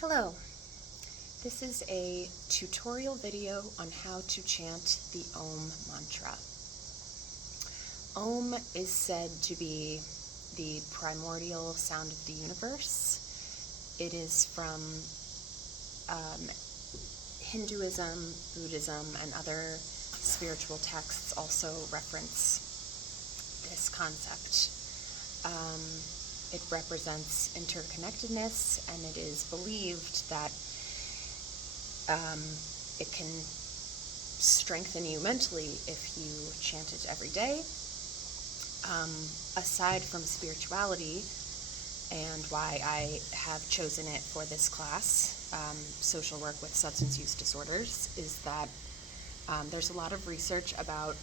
Hello, this is a tutorial video on how to chant the Om mantra. Om is said to be the primordial sound of the universe. It is from Hinduism, Buddhism, and other spiritual texts also reference this concept. It represents interconnectedness, and it is believed that it can strengthen you mentally if you chant it every day. Aside from spirituality, and why I have chosen it for this class, social work with substance use disorders, is that there's a lot of research about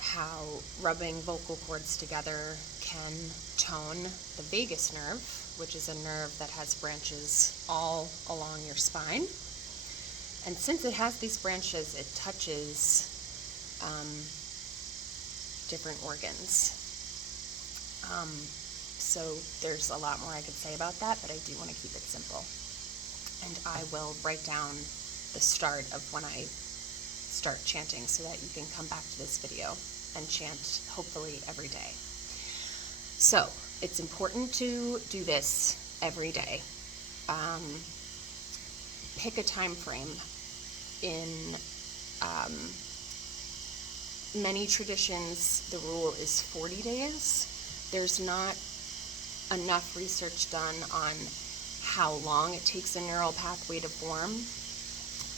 how rubbing vocal cords together can tone the vagus nerve, which is a nerve that has branches all along your spine. And since it has these branches, it touches different organs. So there's a lot more I could say about that, but I do want to keep it simple. And I will write down the start of when I start chanting so that you can come back to this video and chant hopefully every day. So it's important to do this every day. Pick a time frame. In many traditions, the rule is 40 days. There's not enough research done on how long it takes a neural pathway to form,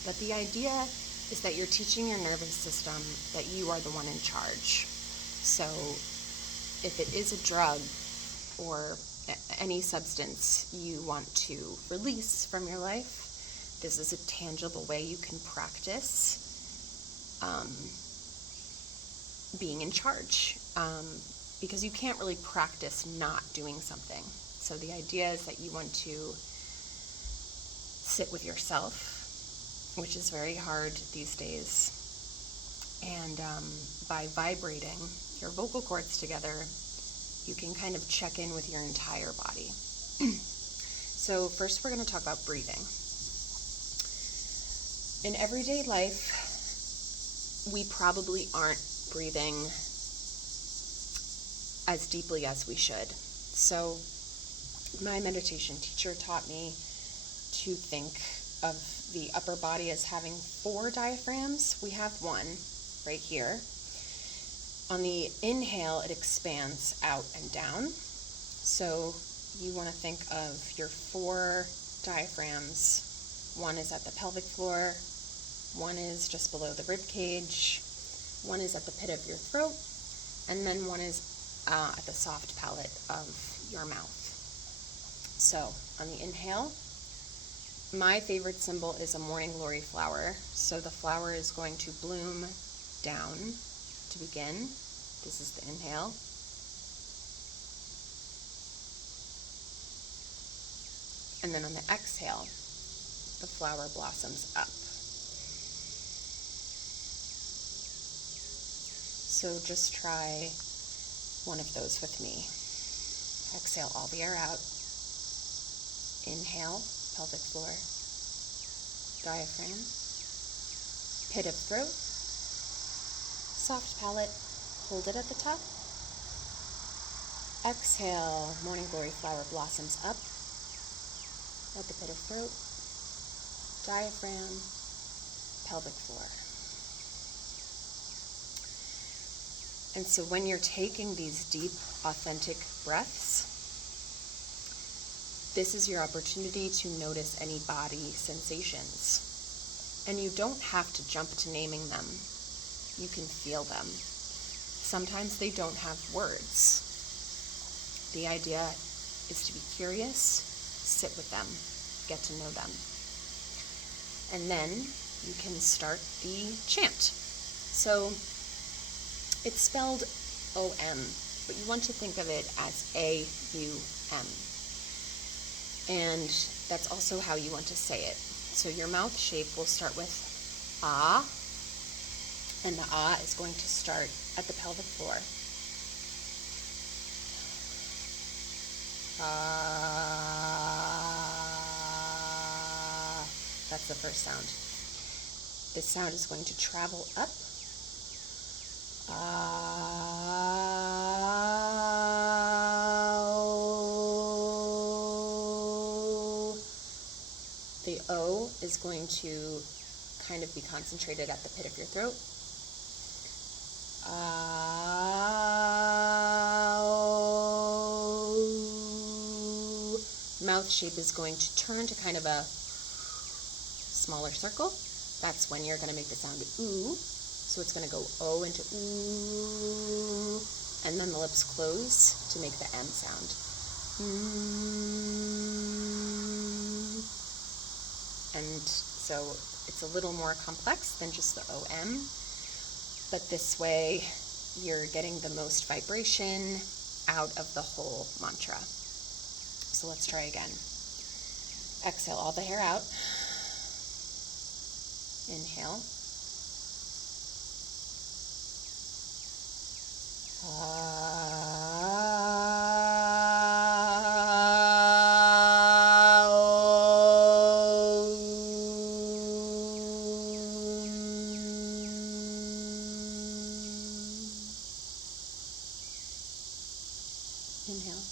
but the idea is that you're teaching your nervous system that you are the one in charge. So if it is a drug or any substance you want to release from your life, this is a tangible way you can practice being in charge, because you can't really practice not doing something. So the idea is that you want to sit with yourself, which is very hard these days, and by vibrating your vocal cords together, you can kind of check in with your entire body. So first we're going to talk about breathing. In everyday life, we probably aren't breathing as deeply as we should. So my meditation teacher taught me to think of the upper body as having 4 diaphragms. We have one right here. On the inhale, it expands out and down. So you want to think of your 4 diaphragms. One is at the pelvic floor, one is just below the rib cage, one is at the pit of your throat, and then one is at the soft palate of your mouth. So on the inhale, my favorite symbol is a morning glory flower. So the flower is going to bloom down to begin. This is the inhale. And then on the exhale, the flower blossoms up. So just try one of those with me. Exhale all the air out. Inhale, pelvic floor, diaphragm, pit of throat, soft palate, hold it at the top. Exhale, morning glory flower blossoms up at the pit of throat, diaphragm, pelvic floor. And so when you're taking these deep, authentic breaths, this is your opportunity to notice any body sensations. And you don't have to jump to naming them. You can feel them. Sometimes they don't have words. The idea is to be curious, sit with them, get to know them. And then you can start the chant. So it's spelled O-M, but you want to think of it as A-U-M. And that's also how you want to say it. So your mouth shape will start with ah, and the ah is going to start at the pelvic floor. Ah. That's the first sound. This sound is going to travel up. The O is going to kind of be concentrated at the pit of your throat. Mouth shape is going to turn to kind of a smaller circle. That's when you're going to make the sound ooh. So it's going to go O into ooh, and then the lips close to make the M sound. And so it's a little more complex than just the OM, but this way you're getting the most vibration out of the whole mantra. So let's try again. Exhale all the hair out. Inhale. Inhale.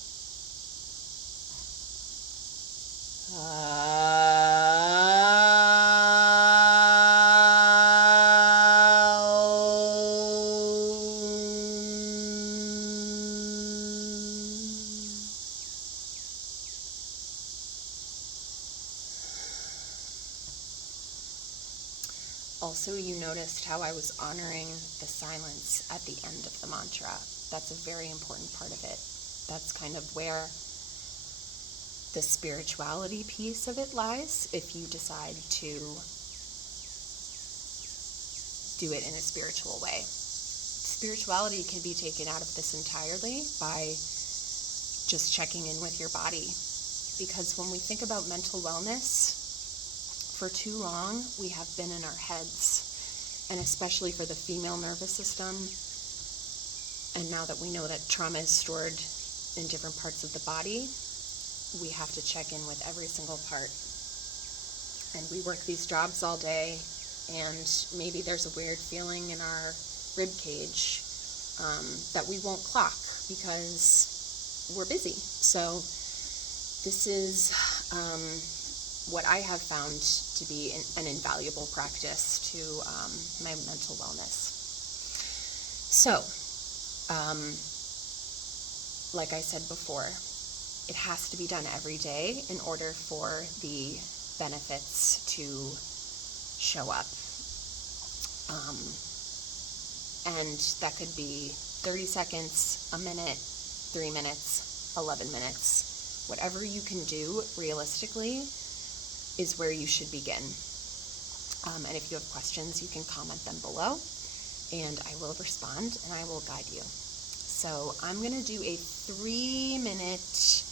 Also, you noticed how I was honoring the silence at the end of the mantra. That's a very important part of it. That's kind of where the spirituality piece of it lies, if you decide to do it in a spiritual way. Spirituality can be taken out of this entirely by just checking in with your body. Because when we think about mental wellness, for too long, we have been in our heads, and especially for the female nervous system. And now that we know that trauma is stored in different parts of the body, we have to check in with every single part. And we work these jobs all day, and maybe there's a weird feeling in our rib cage that we won't clock because we're busy. So this is what I have found to be an invaluable practice to my mental wellness. So, like I said before, it has to be done every day in order for the benefits to show up. And that could be 30 seconds, a minute, 3 minutes, 11 minutes. Whatever you can do realistically is where you should begin. And if you have questions, you can comment them below, and I will respond and I will guide you. So I'm going to do a 3-minute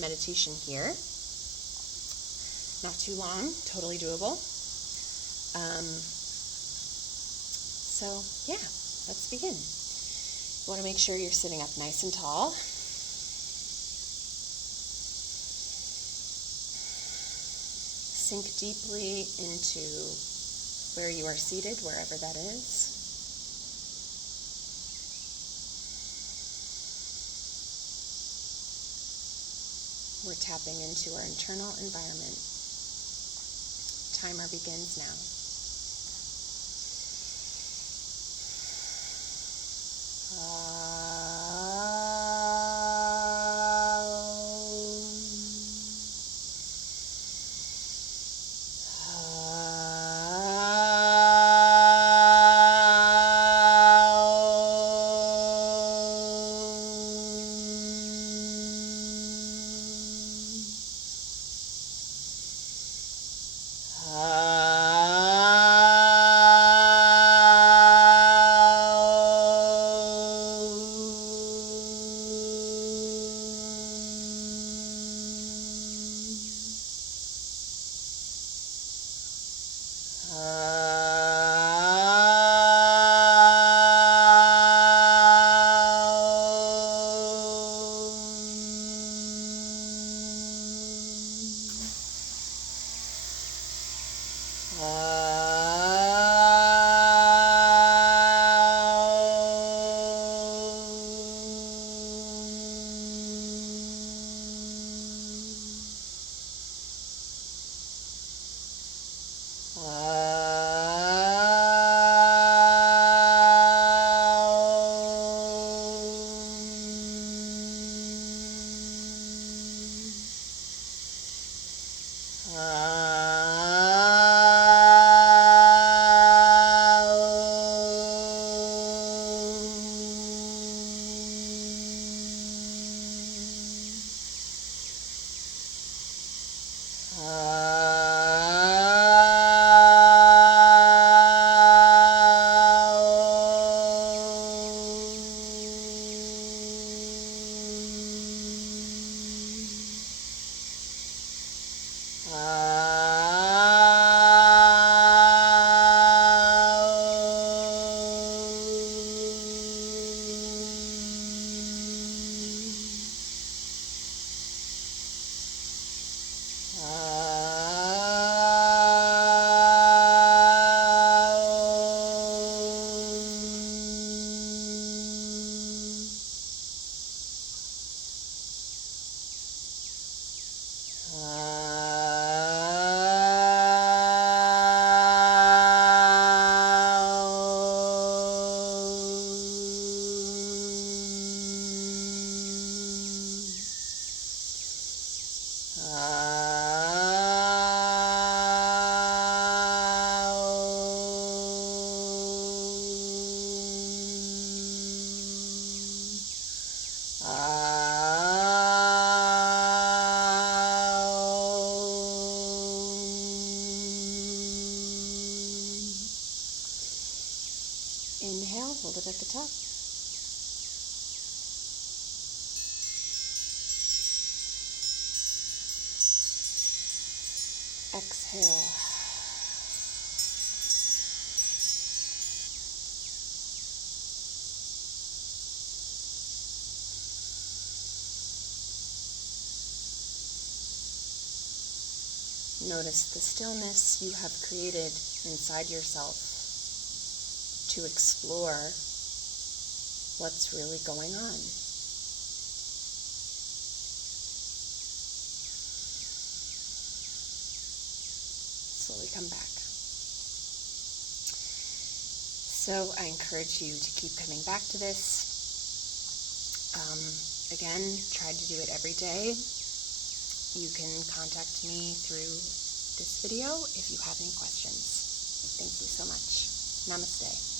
meditation here. Not too long, totally doable. So yeah, let's begin. You want to make sure you're sitting up nice and tall. Sink deeply into where you are seated, wherever that is. We're tapping into our internal environment. Timer begins now. Inhale, hold it at the top. Exhale. Notice the stillness you have created inside yourself to explore what's really going on. Slowly come back. So I encourage you to keep coming back to this. Again, try to do it every day. You can contact me through this video if you have any questions. Thank you so much. Namaste.